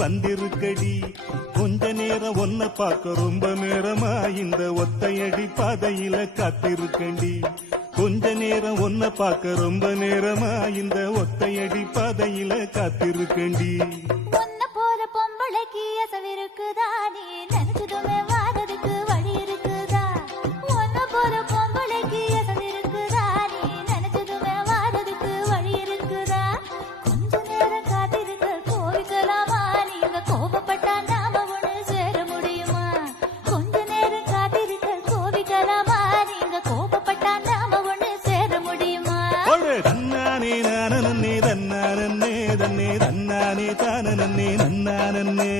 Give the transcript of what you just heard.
வந்திருக்கடி. கொஞ்ச நேரம் ஒன்ன பார்க்க ரொம்ப நேரமா இந்த ஒத்தையடி பாதையில காத்திருக்கண்டி. கொஞ்ச நேரம் ஒன்ன பார்க்க ரொம்ப நேரமா இந்த ஒத்தையடி பாதையில காத்திருக்கண்டி. ஒன்ன போல பொம்பளைக்கு அசவிருக்குதா, நீ நினைச்சதுமே வாரதுக்கு வழி இருக்குதா? ஒன்ன போல பொம்பளைக்கு அசவிருக்குதா, நீ நினைச்சதுமே வாரதுக்கு வழி இருக்குதா? கொஞ்ச நேரம் காத்திருக்க கோவிக்கலாமா, நீங்க கோபப்பட்டா நாம ஒண்ணு சேர முடியுமா? கொஞ்ச நேரம் காத்திருக்க கோவிக்கலாமா, நீங்க கோபப்பட்டா நாம ஒண்ணு சேர முடியுமா? தன்னானே நானே தன்னானே தன்னே தன்னானே தானே நன்னானே.